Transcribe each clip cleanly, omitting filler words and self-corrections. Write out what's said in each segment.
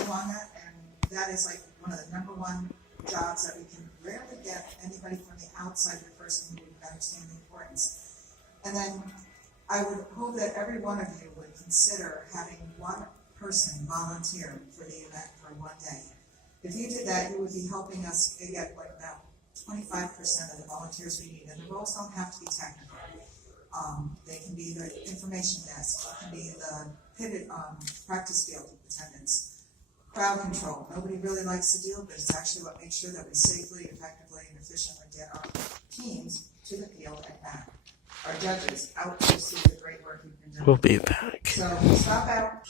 you on that, and that is like one of the #1 jobs that we can rarely get anybody from the outside the person who would understand the importance. And then I would hope that every one of you would consider having one person volunteer for the event for one day. If you did that, you would be helping us get like about 25% of the volunteers we need, and the roles don't have to be technical. They can be the information desk, it can be the pivot practice field attendants, crowd control. Nobody really likes to deal, but it's actually what makes sure that we safely, effectively, and efficiently get our teams to the field and back. Our judges out to see the great work you've been doing. We'll be back. So stop out.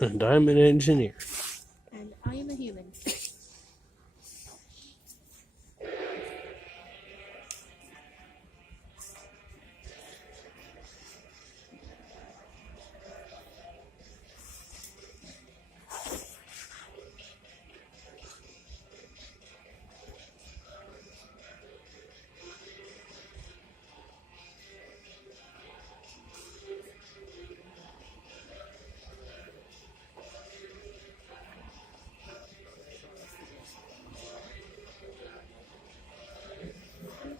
And I'm an engineer. And I am a human.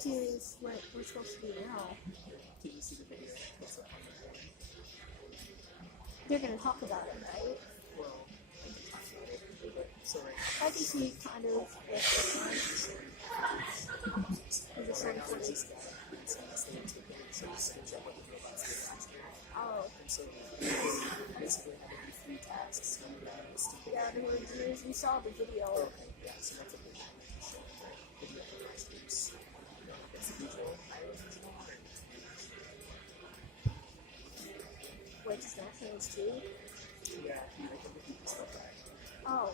Is what we're supposed to do now. Did you see the video? What's up? They're gonna talk about it, right? Well, so I think we kind of the sort of footage. Oh. So basically having 3 tasks. Yeah, there were years we saw the video. Okay, yeah, so that's a big video. Which is nationals too? Yeah, I can repeat stuff back. Oh.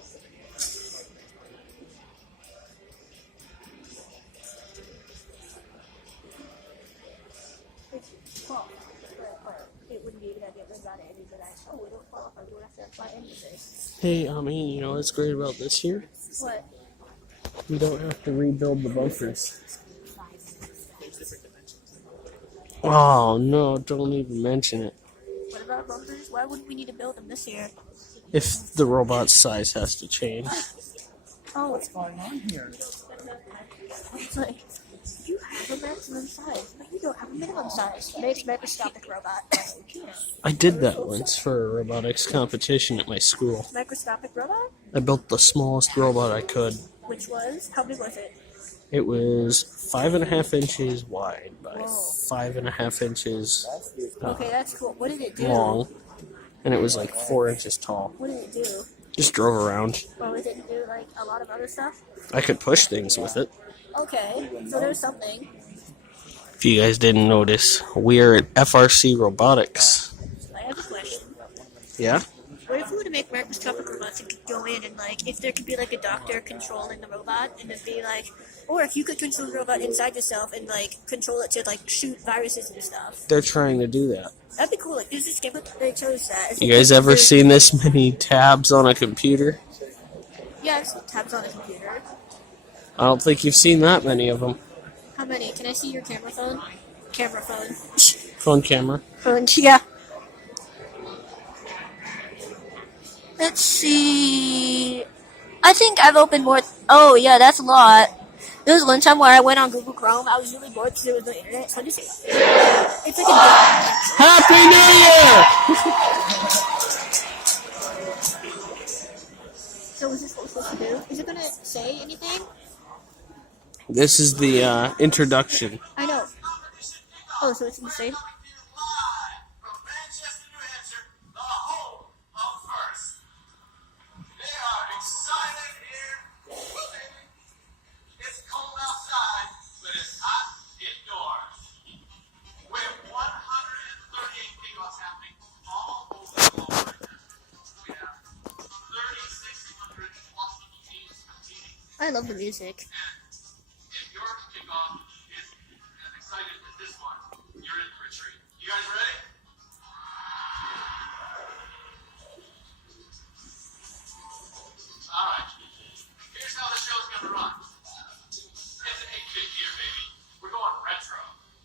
Well, but it wouldn't be a good idea if we got it and be like, oh, we don't qualify, we'll have to apply into this. Hey, you know what's great about this year? What? We don't have to rebuild the bunkers. Oh, no, don't even mention it. What about bumpers? Why wouldn't we need to build them this year? If the robot size has to change. Oh, What's going on here? it's like, you have a maximum size, but you don't have a minimum size. Makes microscopic robot. I did that once for a robotics competition at my school. Microscopic robot? I built the smallest robot I could. Which was? How big was it? It was 5.5 inches wide by Whoa. 5.5 inches Okay, that's cool. What did it do? long, and it was like 4 inches tall. What did it do? Just drove around. Well, it didn't do like a lot of other stuff? I could push things with it. Okay, so there's something. If you guys didn't notice, we're at FRC Robotics. I have a question. Yeah? What if we were to make microscopic robots and could go in and like, if there could be like a doctor controlling the robot and it'd be like, or if you could control the robot inside yourself and like control it to like shoot viruses and stuff. They're trying to do that. That'd be cool. Like, there's this game they chose that. You guys ever seen this many tabs on a computer? Yeah, I've seen tabs on a computer. I don't think you've seen that many of them. How many? Can I see your camera phone? Camera phone. Phone camera. Phone, yeah. Let's see. I think I've opened more. Oh, yeah, that's a lot. There was one time where I went on Google Chrome. I was really bored because there was no internet. So I just. It's like a. Happy New Year! So what's this supposed to do? Is it gonna say anything? This is the introduction. I know. Oh, so it's gonna say. From Manchester, New Hampshire, the home of First. They are excited here. It's cold outside, but it's hot indoors. With 138 kickoffs happening all over the globe right now. We have 3,600 Washington teams competing. I love the music. If your kickoff is as excited as this one, you're in for a treat. You guys ready? All right. Here's how the show's gonna run. It's an 8-bit year, baby. We're going retro.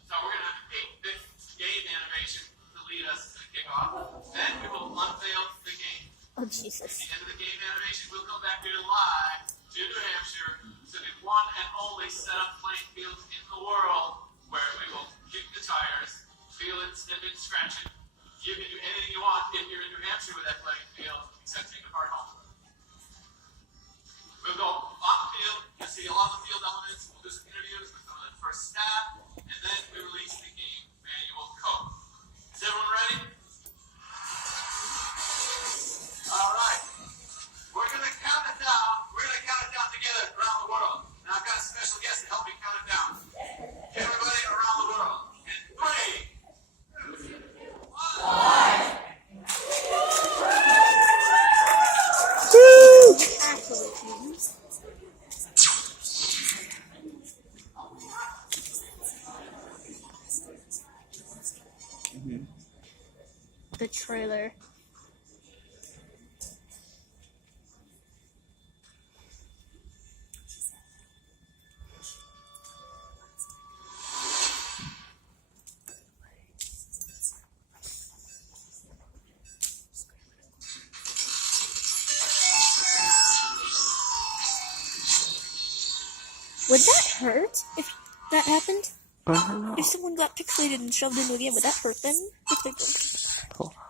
So we're gonna have 8-bit game animation to lead us to the kickoff. Then we will unveil the game. Oh At Jesus. the end of the game animation, we'll come back here live to New Hampshire to the one and only set up playing field in the world where we will kick the tires, feel it, snip it, scratch it. You can do anything you want if you're in New Hampshire with that playing field, except take the part home. We'll go on the field, you'll see a lot of the field elements, we'll do some interviews with some of the first staff, and then we release the game manual code. Is everyone ready? All right. We're going to count it down. We're going to count it down together around the world. Now I've got a special guest to help me count it down. Everybody around the world. In 3, 2, 1. The trailer. Would that hurt if that happened? I don't know. If someone got pixelated and shoved into a game, would that hurt them? If they Hold on.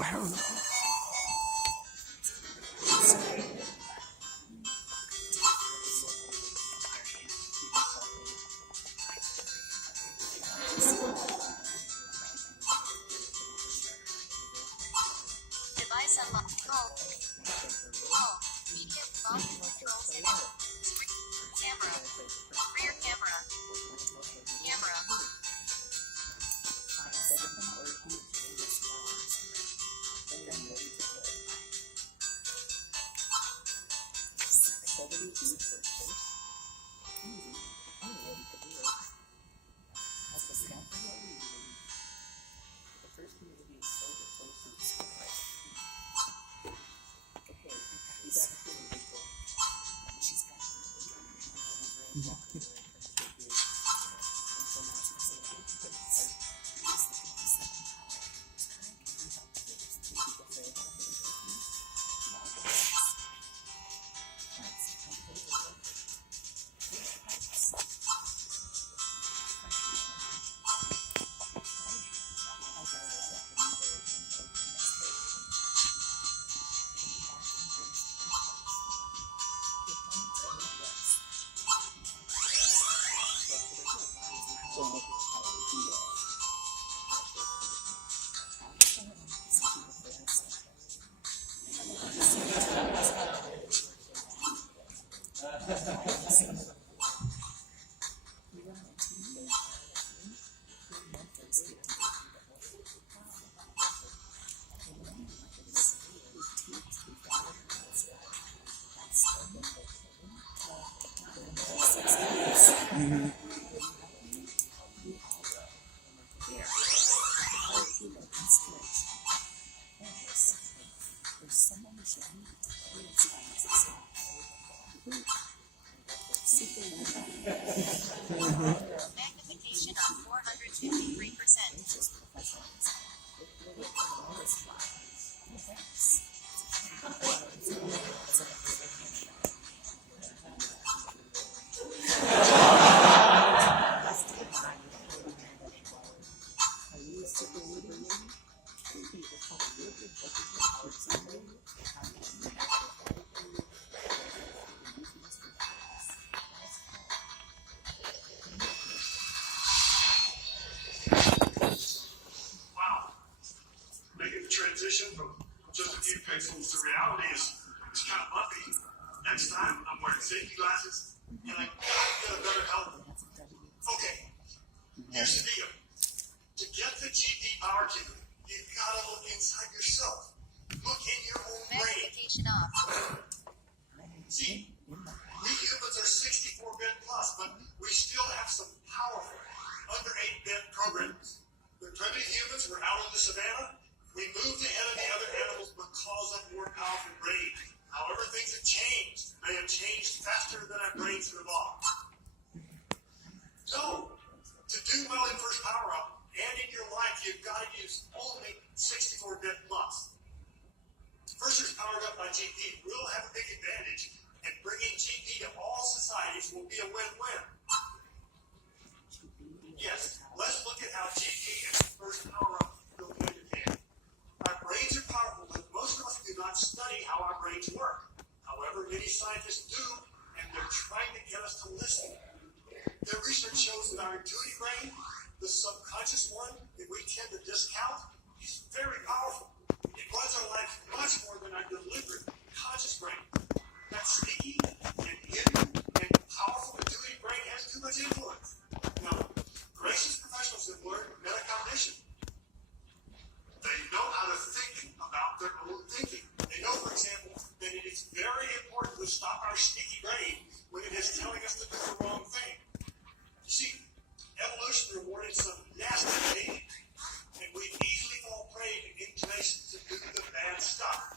I don't know. Device unlocked. Home. Home. Media. Volume control setting. Screen. Camera. Rear camera. Camera. Magnification on 453%. transition from just a few pixels to reality is kind of bumpy. Next time, I'm wearing safety glasses, and I gotta get a better helmet. Okay, here's the deal. To get the GP power cube, you've gotta look inside yourself. Look in your own brain. Magnification off. See, we humans are 64-bit plus, but we still have some powerful under 8-bit programs. When primitive humans were out in the savannah, we moved ahead of the other animals because of more powerful brains. However, things have changed. They have changed faster than our brains have evolved. So, to do well in first power up and in your life, you've got to use only 64-bit plus. Firsters powered up by GP will have a big advantage, and bringing GP to all societies will be a win-win. Yes, let's look at how GP and first power up go hand in hand. Our brains are powerful, but most of us do not study how our brains work. However, many scientists do, and they're trying to get us to listen. Their research shows that our intuitive brain, the subconscious one that we tend to discount, is very powerful. It runs our lives much more than our deliberate, conscious brain. That sneaky and hidden and powerful intuitive brain has too much influence. Now, gracious professionals have learned metacognition. They know how to think about their own thinking. They know, for example, that it is very important to stop our sneaky brain when it is telling us to do the wrong thing. You see, evolution rewarded some nasty behavior, and we easily fall prey to inclinations to do the bad stuff.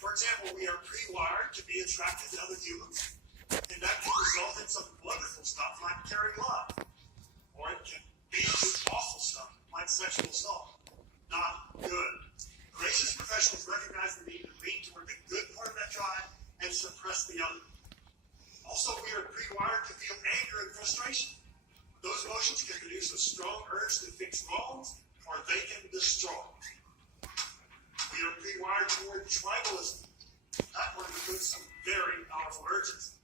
For example, we are pre-wired to be attracted to other humans, and that can result in some wonderful stuff like carrying love, or it can lead to awful stuff like sexual assault. Not good. Gracious professionals recognize the need to lean toward the good part of that drive and suppress the other. Also, we are pre-wired to feel anger and frustration. Those emotions can produce a strong urge to fix wrongs, or they can destroy. We are pre-wired toward tribalism. That one includes some very powerful urges.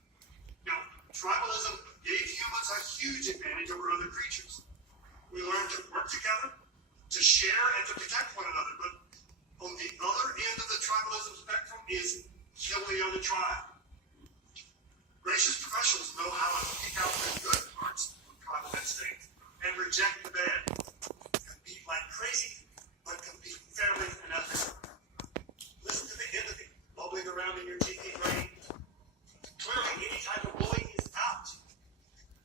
Now, tribalism gave humans a huge advantage over other creatures. We learned to work together, to share, and to protect one another. But on the other end of the tribalism spectrum is kill the other tribe. Gracious professionals know how to pick out the good parts of tribal instinct and reject the bad. Compete like crazy, but compete fairly and ethically. Listen to the empathy bubbling around in your GP brain. Clearly, any type of bullying is out.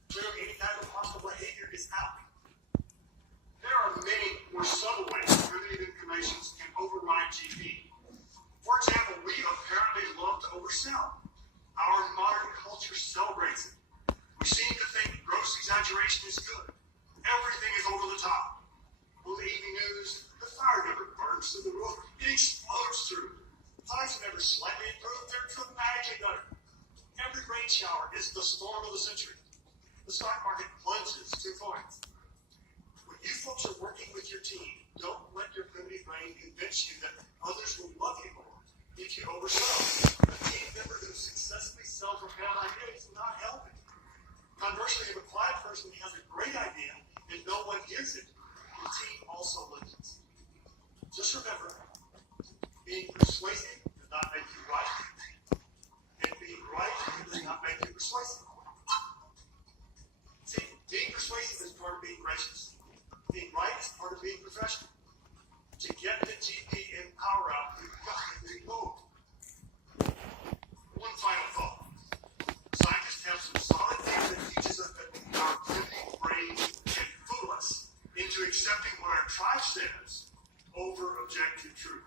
Clearly, any type of hostile behavior is out. There are many more subtle ways primitive inclinations can override GP. For example, we apparently love to oversell. Our modern culture celebrates it. We seem to think gross exaggeration is good. Everything is over the top. On the evening news, the fire never burns through the roof, it explodes through. Things have never slightly improved, they're dramatically better. Every rain shower is the storm of the century. The stock market plunges 2 points. When you folks are working with your team, don't let your primitive brain convince you that others will love you more if you oversell. A team member who successfully sells a bad idea is not helping. Conversely, if a quiet person has a great idea and no one hears it, the team also listens. Just remember, being persuasive does not make you right, and being right does not make you persuasive. See, being persuasive is part of being gracious. Being right is part of being professional. To get the GP and power out, you've got to be moved. One final thought. Scientists have some solid data that teaches us that our primitive brain can fool us into accepting what our tribe says over objective truth.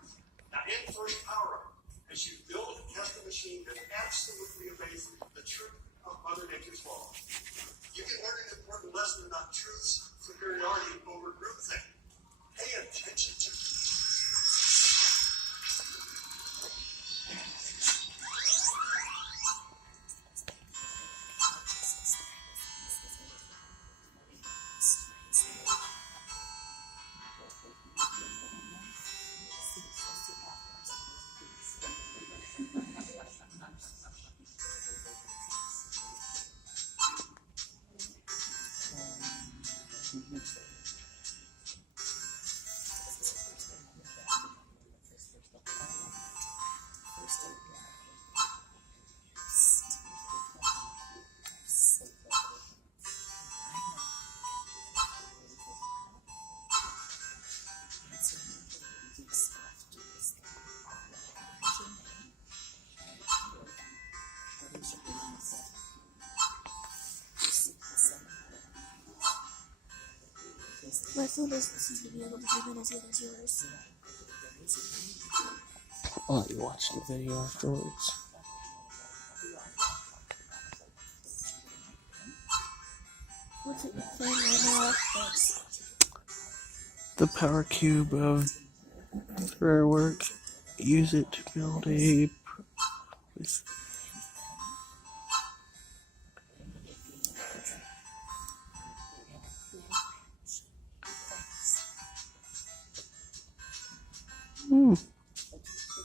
Now, in first power up, as you build and test a machine that absolutely obeys the truth of Mother Nature's law, you can learn an important lesson about truth's superiority over groupthink. Pay attention to it. My phone doesn't seem to be able to zoom in as good as yours. I'll let you watch the video afterwards. What's it saying right now? The power cube of rare work. Use it to build a.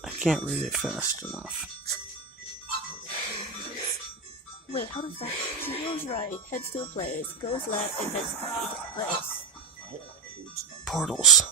I can't read it fast enough. Wait, how does that? He goes right, heads to a place, goes left, and heads right to a place. Portals.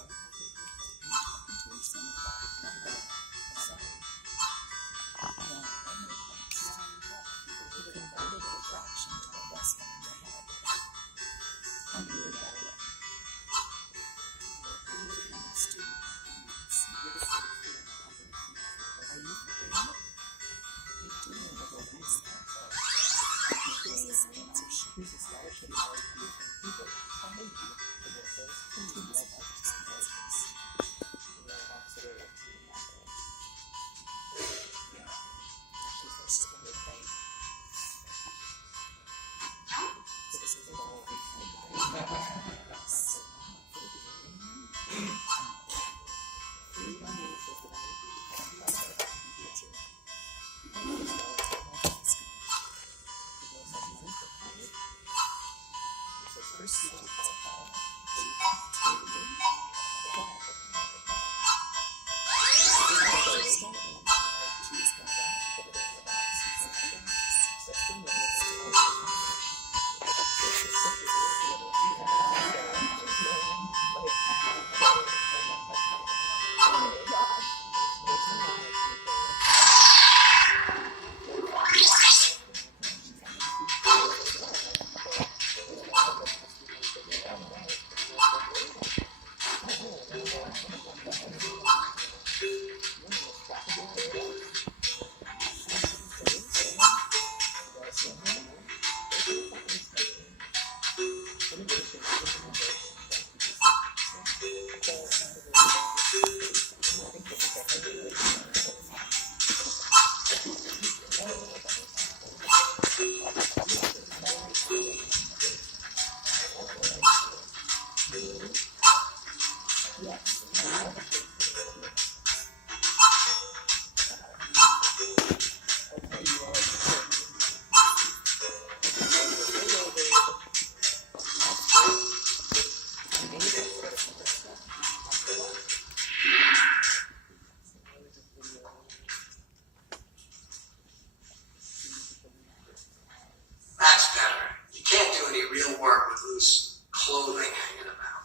That's better. You can't do any real work with loose clothing hanging about.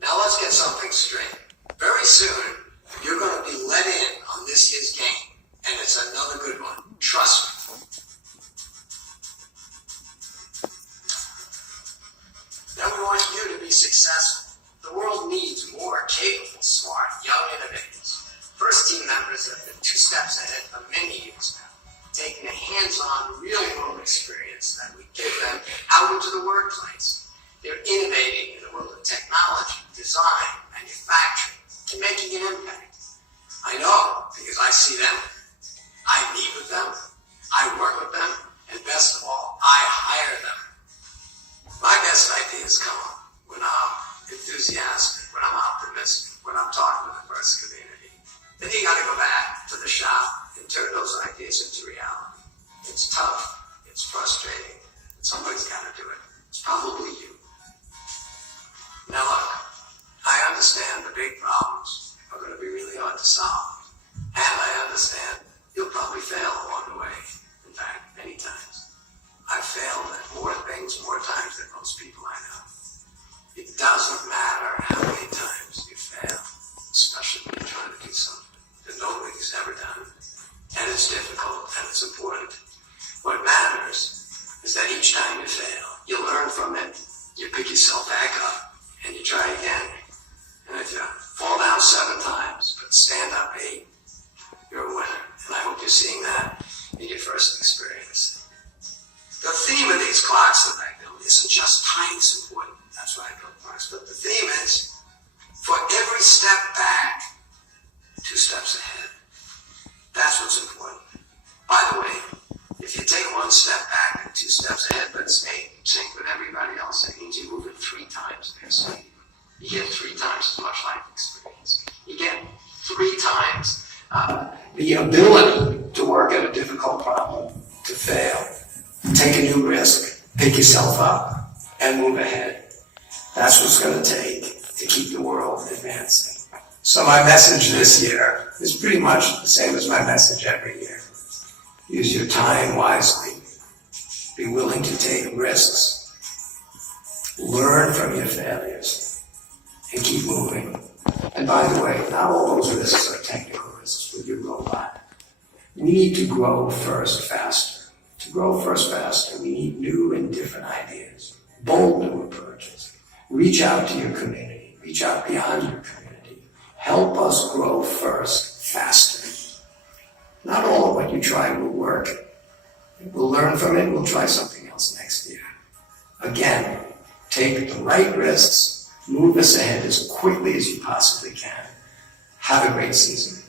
Now let's get something straight. Very soon, you're going to be let in on this year's game, and it's another good one. Trust me. Now we want you to be successful. The world needs more capable, smart, young innovators. First team members have been 2 steps ahead for many years now, taking a hands-on, real-world experience that we give them out into the workplace. They're innovating in the world of technology, design, manufacturing, and making an impact. I know, because I see them. I meet with them, I work with them, and best of all, I hire them. My best ideas come when I'm enthusiastic, when I'm optimistic, when I'm talking with the first community. Then you gotta go back to the shop and turn those ideas into reality. It's tough, it's frustrating, but somebody's gotta do it. It's probably you. Now look, I understand the big problems are gonna be really hard to solve. And I understand you'll probably fail along the way. In fact, many times. I've failed at more things more times than most people I know. It doesn't matter how many times you fail, especially when you're trying to do something that nobody's ever done. And it's difficult and it's important. What matters is that each time you fail, you learn from it, you pick yourself back up, and you try again. And if you fall down 7 times, but stand up 8, you're a winner. And I hope you're seeing that in your first experience. The theme of these clocks that I build isn't just time is important. That's 3 times the ability to work at a difficult problem, to fail, take a new risk, pick yourself up, and move ahead. That's what's going to take to keep the world advancing. So my message this year is pretty much the same as my message every year. Use your time wisely. Be willing to take risks. Learn from your failures. And keep moving. And by the way, not all those risks are technical risks with your robot. We need to grow first faster. To grow first faster, we need new and different ideas. Bold new approaches. Reach out to your community. Reach out beyond your community. Help us grow first faster. Not all of what you try will work. We'll learn from it. We'll try something else next year. Again, take the right risks. Move us ahead as quickly as you possibly can. Have a great season.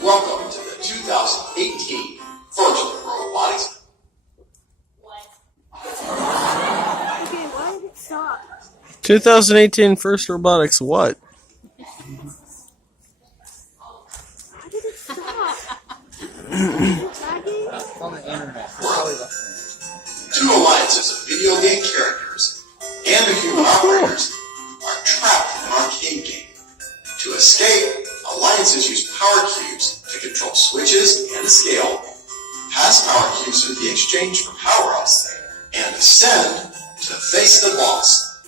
Welcome to the 2018 First Robotics. Okay, why did it stop? 2018 First Robotics what? Why did it stop? On the internet. Probably left there. 2 alliances of video game characters and the human operators are trapped in an arcade game. To escape, alliances use power cubes to control switches and the scale, pass power cubes through the exchange for power-ups, and ascend to face the boss.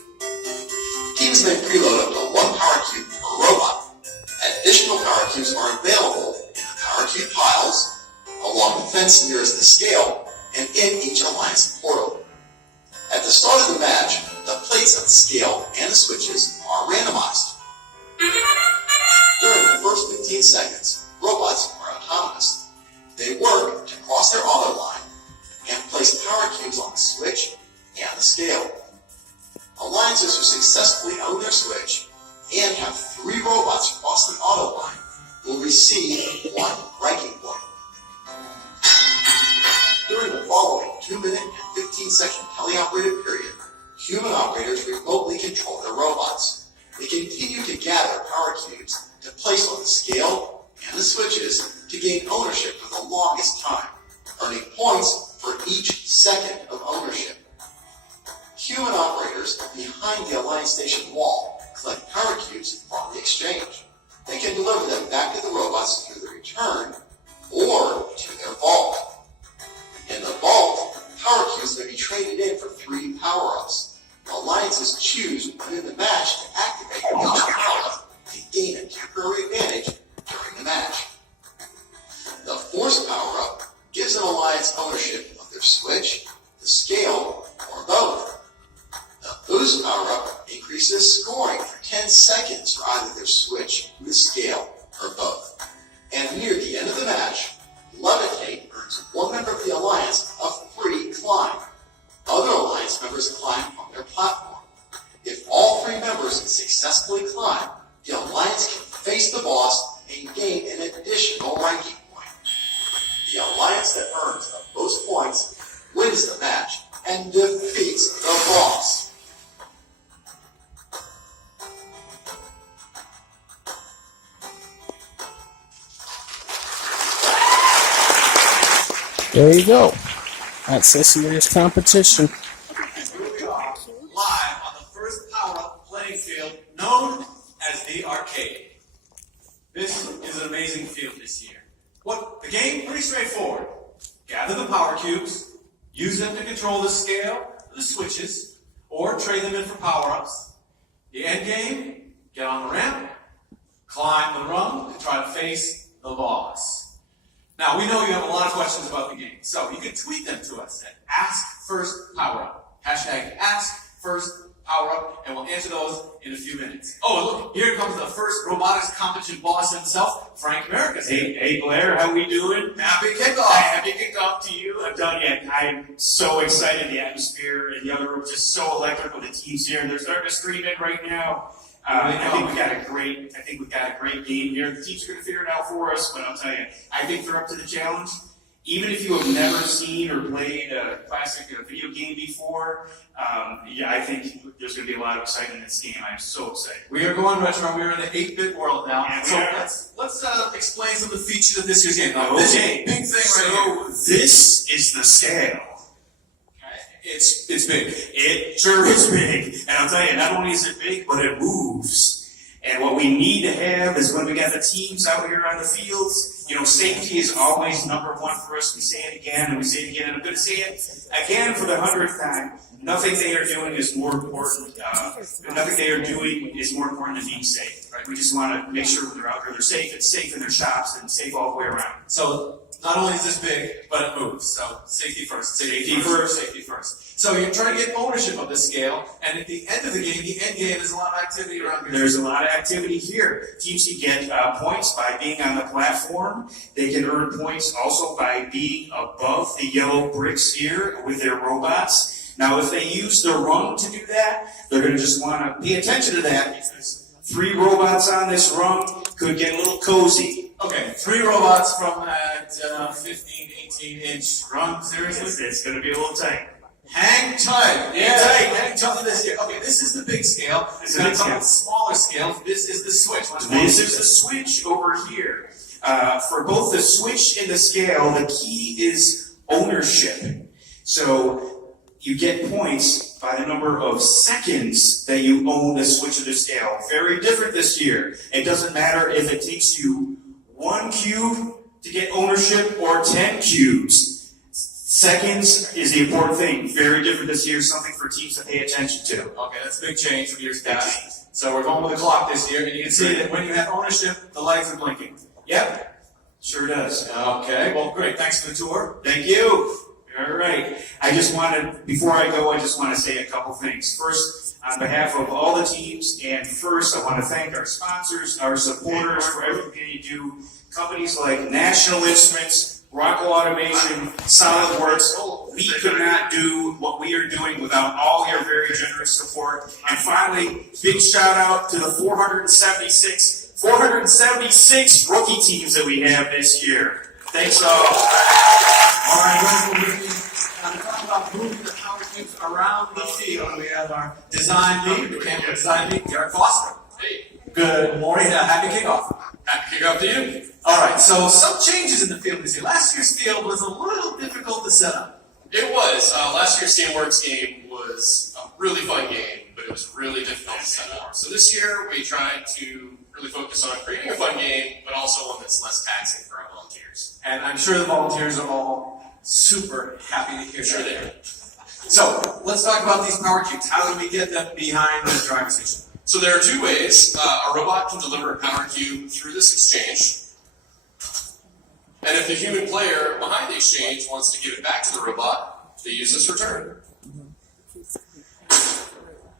Teams may preload up to 1 power cube per robot. Additional power cubes are available in the power cube piles, along the fence nearest the scale, and in each alliance portal. At the start of the match, the plates of the scale and the switches are randomized. During the first 15 seconds, robots are autonomous. They work to cross their auto line and place power cubes on the switch and the scale. Alliances who successfully own their switch and have 3 robots cross the auto line will receive 1 ranking point. During the following 2-minute and 15-second teleoperated period, human operators remotely control their robots. They continue to gather power cubes to place on the scale and the switches to gain ownership for the longest time, earning points for each second of ownership. Human operators behind the Alliance Station wall collect power cubes from the exchange. They can deliver them back to the robots through the return or to their vault. In the vault, power cubes may be traded in for 3 power-ups. Alliances choose within the match to activate each power-up to gain a temporary advantage during the match. The Force power-up gives an alliance ownership of their switch, the scale, or both. The Boost power-up increases scoring for 10 seconds for either their switch, the scale, or both. And near the end of the match, Levitate earns 1 member of the alliance a free climb. Other alliance members climb from their platform. If all 3 members successfully climb, the alliance can face the boss and gain an additional ranking point. The alliance that earns the most points wins the match and defeats the boss. There you go. That's a serious competition. Live on the first power-up playing field known as the arcade. This is an amazing field. field this year. The game, pretty straightforward. Gather the power cubes, use them to control the scale, the switches, or trade them in for power-ups. The end game, get on the ramp, climb the rung to try to face the boss. Now, we know you have a lot of questions about the game, so you can tweet them to us at AskFirstPowerUp. Hashtag AskFirstPowerUp, and we'll answer those in a few minutes. Oh, look, here comes the first robotics competition boss himself, Frank Americas. Hey Blair, how we doing? Happy kickoff! Happy kickoff to you. I'm telling you, I'm so excited. The atmosphere in the other room is just so electric with the teams here. They're starting to stream in right now. I think we've got a great game here. The teams are going to figure it out for us, but I'll tell you, I think they're up to the challenge. Even if you have never seen or played a classic video game before, I think there's going to be a lot of excitement in this game. I'm so excited. We are going retro. We are in the 8-bit world now. Yeah, so let's explain some of the features of this year's game. Now, Okay. this is a big thing right here. This is the scale. It's big. It sure is big. And I'll tell you, not only is it big, but it moves. And what we need to have is when we got the teams out here on the fields, safety is always number one for us. We say it again and we say it again, and I'm going to say it again for the 100th time. Nothing they are doing is more important. Nothing they are doing is more important than being safe. Right? We just want to make sure when they're out there, they're safe. It's safe in their shops and safe all the way around. So not only is this big, but it moves. So safety first. Safety first. So you're trying to get ownership of this scale, and at the end of the game, the end game is a lot of activity around here. There's a lot of activity here. Teams can get points by being on the platform. They can earn points also by being above the yellow bricks here with their robots. Now, if they use the rung to do that, they're going to just want to pay attention to that because 3 robots on this rung could get a little cozy. Okay, 3 robots from that 15, 18-inch rung. Seriously? It's going to be a little tight. Hang tight. Hang tight to this here. Okay, this is the big scale. It's going to come with smaller scales. This is the switch. This is the switch over here. For both the switch and the scale, the key is ownership. So you get points by the number of seconds that you own the switch or the scale. Very different this year. It doesn't matter if it takes you 1 cube to get ownership or 10 cubes. Seconds is the important thing. Very different this year, something for teams to pay attention to. Okay, that's a big change from years past. So we're going with the clock this year, and you can see that when you have ownership, the lights are blinking. Yep, sure does. Okay, well, great. Thanks for the tour. Thank you. All right. Before I go, I just want to say a couple things. First, on behalf of all the teams, and first, I want to thank our sponsors, our supporters for everything you do. Companies like National Instruments, Rockwell Automation, SolidWorks. We could not do what we are doing without all your very generous support. And finally, big shout out to the 476 rookie teams that we have this year. Thanks all. All right, we're talking about moving the power cubes around the field. We have our design lead, the campus design lead, Derek Foster. Hey, Good morning. Happy kickoff. happy kickoff to you. All right, so some changes in the field this year. Last year's field was a little difficult to set up. It was. Last year's Teamworks game was a really fun game, but it was really difficult to set up. So this year, we tried to really focus on creating a fun game, but also one that's less taxing for our volunteers. And I'm sure the volunteers are all super happy to hear Sure that. they are. So let's talk about these power cubes. How do we get them behind the driving station? So there are 2 ways. A robot can deliver a power cube through this exchange. And if the human player behind the exchange wants to give it back to the robot, they use this return.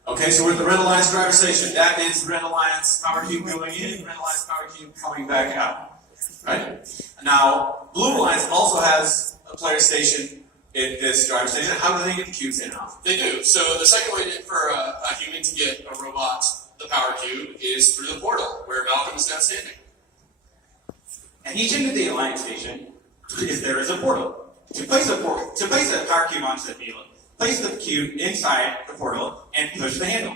Okay, so we're at the Red Alliance driver station. That is Red Alliance power cube going in, Red Alliance power cube coming back out. Right? Now, Blue Alliance also has a player station at this driver station. How do they get the cubes in and out? They do. So the second way for a human to get a robot the power cube is through the portal, where Malcolm is now standing. At each end of the Alliance station, there is a portal. To place a power cube onto the field, place the cube inside the portal and push the handle.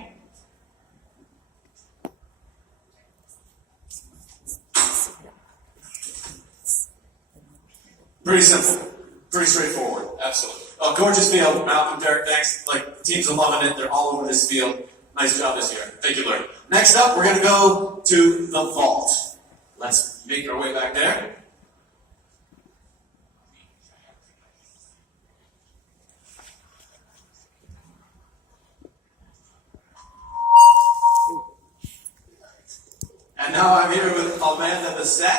Pretty simple. Pretty straightforward. Absolutely. Oh, gorgeous field. Malcolm, Derek, thanks. Teams are loving it. They're all over this field. Nice job this year. Thank you, Larry. Next up, we're going to go to the vault. let's make our way back there. And now I'm here with Amanda Bissett,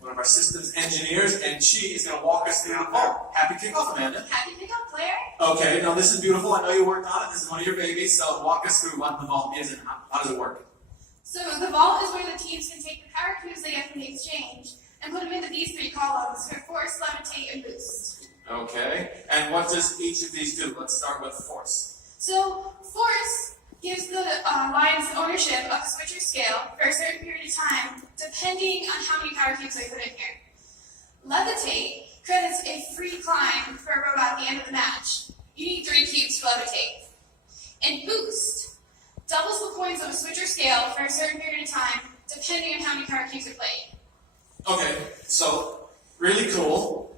one of our systems engineers, and she is going to walk us through the vault. Happy kickoff, Amanda. Happy pickup, Claire. Okay, now this is beautiful. I know you worked on it. This is one of your babies, so walk us through what the vault is and how does it work? So the vault is where the teams can take the power cubes they get from the exchange and put them into these three columns for force, levitate, and boost. Okay, and what does each of these do? Let's start with force. So force gives the lines ownership of a switcher scale for a certain period of time, depending on how many power cubes they put in here. Levitate credits a free climb for a robot at the end of the match. You need 3 cubes to levitate. And boost doubles the points of a switcher scale for a certain period of time, depending on how many power cubes are played. Okay, so really cool.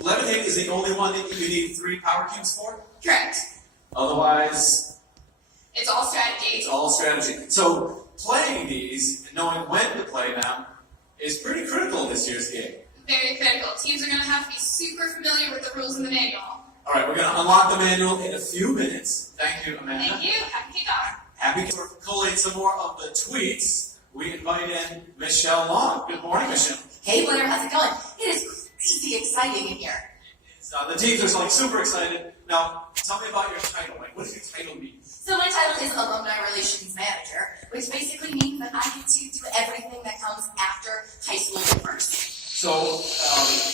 Levitate is the only one that you need 3 power cubes for? Correct. Otherwise, It's all strategy. it's all strategy. So playing these and knowing when to play them is pretty critical in this year's game. Very critical. Teams are going to have to be super familiar with the rules in the manual. All right, we're going to unlock the manual in a few minutes. Thank you, Amanda. Thank you. Happy kickoff. Happy to collate some more of the tweets. We invite in Michelle Long. Good morning, Michelle. Hey Blair, how's it going? It is crazy exciting in here. The teams are like super excited. Now, tell me about your title. Like, what does your title mean? So my title is Alumni Relations Manager, which basically means that I get to do everything that comes after high school first. So,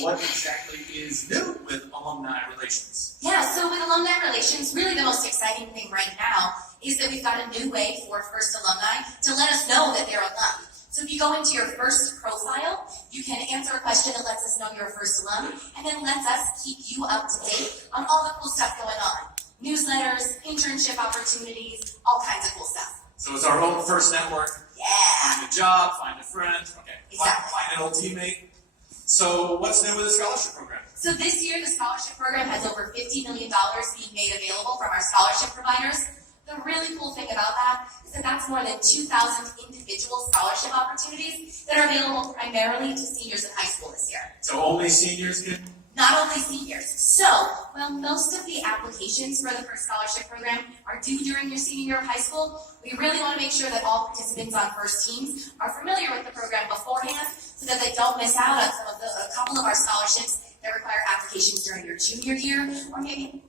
what exactly is new with alumni relations? Yeah, so with alumni relations, really the most exciting thing right now is that we've got a new way for first alumni to let us know that they're alum. So if you go into your first profile, you can answer a question that lets us know you're a first alum, and then lets us keep you up to date on all the cool stuff going on. Newsletters, internship opportunities, all kinds of cool stuff. So it's our own first network. Yeah. Find a job, find a friend. Okay. Exactly. Find an old teammate. So what's new with the scholarship program? So this year, the scholarship program has over $50 million being made available from our scholarship providers. The really cool thing about that is that that's more than 2,000 individual scholarship opportunities that are available primarily to seniors in high school this year. So only seniors can? Not only seniors. So, while most of the applications for the First Scholarship Program are due during your senior year of high school, we really want to make sure that all participants on first teams are familiar with the program beforehand so that they don't miss out on a couple of our scholarships that require applications during your junior year, or maybe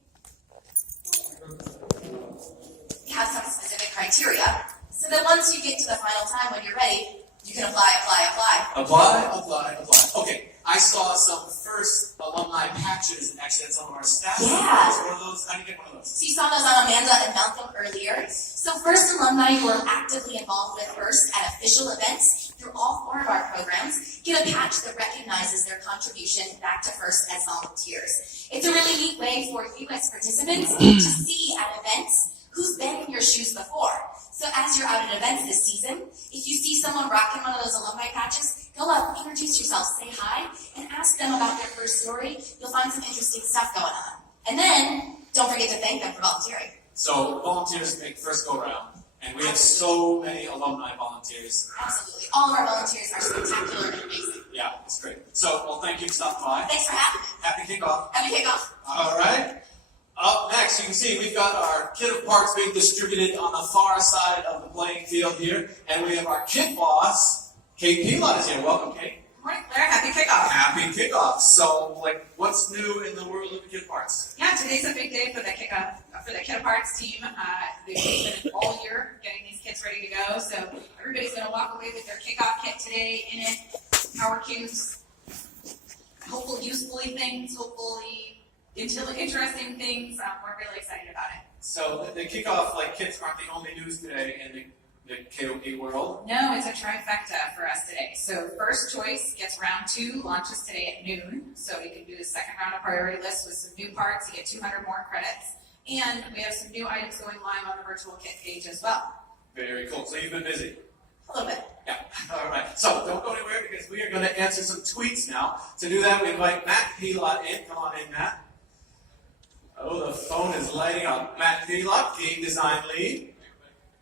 have some specific criteria, so that once you get to the final time when you're ready, you can apply. Apply. Okay, I saw some first alumni patches actually at some of our staff. Yeah. One of those, how do you get one of those? So you saw those on Amanda and Malcolm earlier. So first alumni who are actively involved with FIRST at official events through all 4 of our programs get a patch that recognizes their contribution back to FIRST as volunteers. It's a really neat way for you as participants to see at events who's been in your shoes before. So as you're out at events this season, if you see someone rocking one of those alumni patches, go up, introduce yourself, say hi, and ask them about their first story. You'll find some interesting stuff going on. And then, don't forget to thank them for volunteering. So volunteers make first go round, and we have so many alumni volunteers. Absolutely. All of our volunteers are spectacular and amazing. Yeah, it's great. So, well, thank you for stopping by. Thanks for having me. Happy kickoff. Happy kickoff. All right. Up next, you can see we've got our kit of parts being distributed on the far side of the playing field here, and we have our kit boss, Kate Pilot is here. Welcome, Kate. Good morning, Claire. Happy kickoff. Happy kickoff. So, what's new in the world of the kit parts? Yeah, today's a big day for the kickoff for the Kit Parts team. They've been all year getting these kits ready to go. So everybody's going to walk away with their kickoff kit today. In it, power cubes, hopefully useful things, hopefully interesting things. We're really excited about it. So the kickoff kits aren't the only news today in the KOP world. No, it's a trifecta for us today. So first choice gets round 2, launches today at noon. So you can do the second round of priority list with some new parts. You get 200 more credits. And we have some new items going live on the virtual kit page as well. Very cool. So you've been busy. A little bit. Yeah. All right. So don't go anywhere because we are going to answer some tweets now. To do that, we invite Matt Pilot in. Come on in, Matt. Oh, the phone is lighting up. Matt Pilot, game design lead.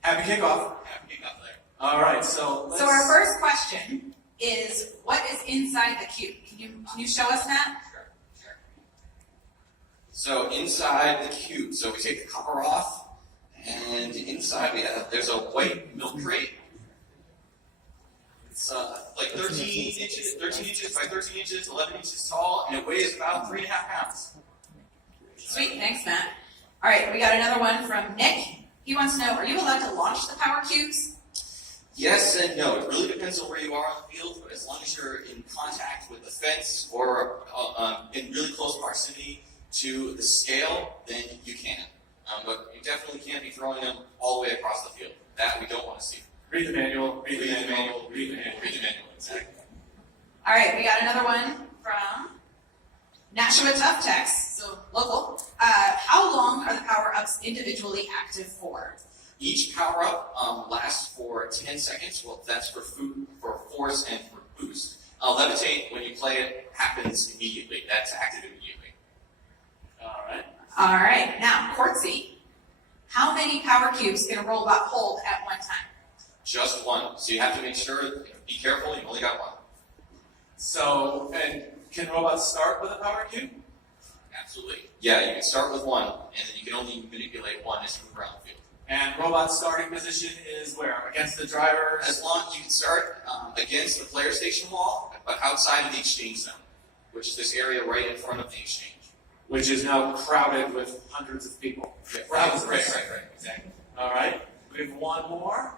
Happy kickoff. Happy kickoff there. All right. So our first question is what is inside the cube. Can you show us that? Sure. So inside the cube, so we take the cover off, and inside there's a white milk crate. It's like 13 inches by 13 inches, 11 inches tall, and it weighs about 3.5 pounds. Sweet, thanks, Matt. All right, we got another one from Nick. He wants to know, are you allowed to launch the power cubes? Yes and no. It really depends on where you are on the field, but as long as you're in contact with the fence or in really close proximity to the scale, then you can. But you definitely can't be throwing them all the way across the field. That we don't want to see. Read the manual, Read the manual, exactly. All right, we got another one from Nashua Tough Text, so local. How long are the power-ups individually active for? Each power-up lasts for 10 seconds. Well, that's for force and for boost. Levitate, when you play it, happens immediately. That's active immediately. All right, now, Courtsy. How many power cubes can a robot hold at one time? Just one. So you have to make sure, be careful, you've only got one. So, and can robots start with a power cube? Absolutely. Yeah, you can start with one, and then you can only manipulate one as you move around the field. And robot's starting position is where? Against the driver? As long as you can start against the player station wall, but outside of the exchange zone, which is this area right in front of the exchange. Which is now crowded with hundreds of people. Yeah, right, exactly. All right, we have one more.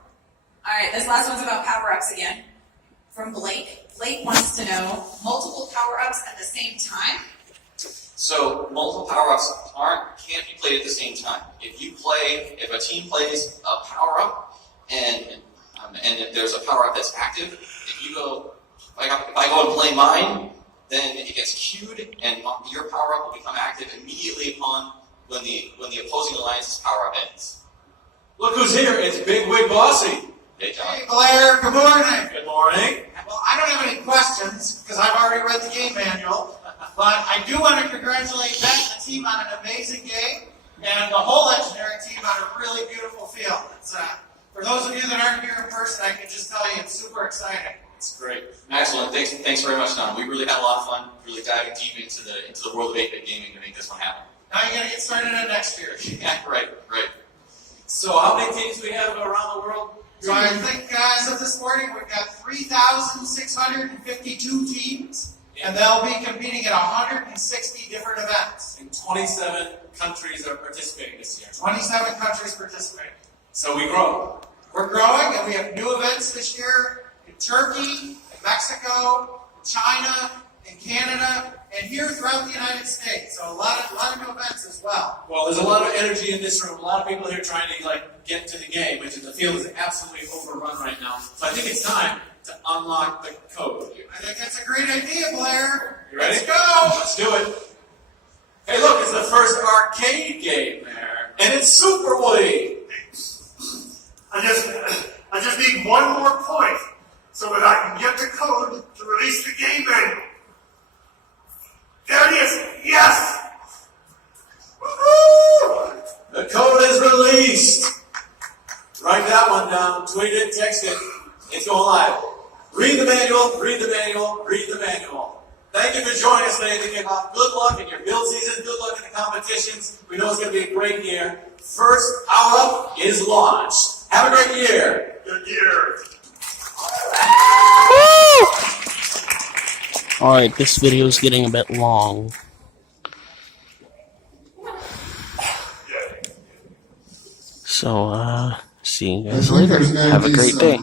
All right, this last one's about power-ups again. From Blake. Blake wants to know multiple power-ups at the same time. So multiple power-ups can't be played at the same time. If a team plays a power-up and if there's a power-up that's active, if I go and play mine, then it gets queued and your power-up will become active immediately upon when the opposing alliance's power-up ends. Look who's here! It's Big Wig Bossy. Hey, John. Hey, Blair, good morning. Good morning. Well, I don't have any questions because I've already read the game manual, but I do want to congratulate Matt and the team on an amazing game and the whole engineering team on a really beautiful field. It's, for those of you that aren't here in person, I can just tell you it's super exciting. It's great. Excellent. Thanks very much, Don. We really had a lot of fun, really diving deep into the world of 8-bit gaming to make this one happen. Now you got to get started on next year. Yeah, right. So how many teams do we have around the world? So I think as of this morning, we've got 3,652 teams, and they'll be competing at 160 different events. And 27 countries are participating this year. 27 countries participating. So we grow. We're growing, and we have new events this year in Turkey, in Mexico, China, in Canada, and here throughout the United States. So a lot of new events as well. Well, there's a lot of energy in this room. A lot of people here trying to get to the game, which the field is absolutely overrun right now. So I think it's time to unlock the code. I think that's a great idea, Blair. You ready? Let's go! Let's do it. Hey, look, it's the first arcade game there, and it's Super Woody. I just need one more point so that I can get the code to release the game manual. There it is! Yes! Woohoo! The code is released. Write that one down, tweet it, text it. It's going live. Read the manual, read the manual, read the manual. Thank you for joining us today to kick off. Good luck in your build season. Good luck in the competitions. We know it's going to be a great year. First power-up is launched. Have a great year. Good year. Alright, this video is getting a bit long. So, see you guys later. Have a great day.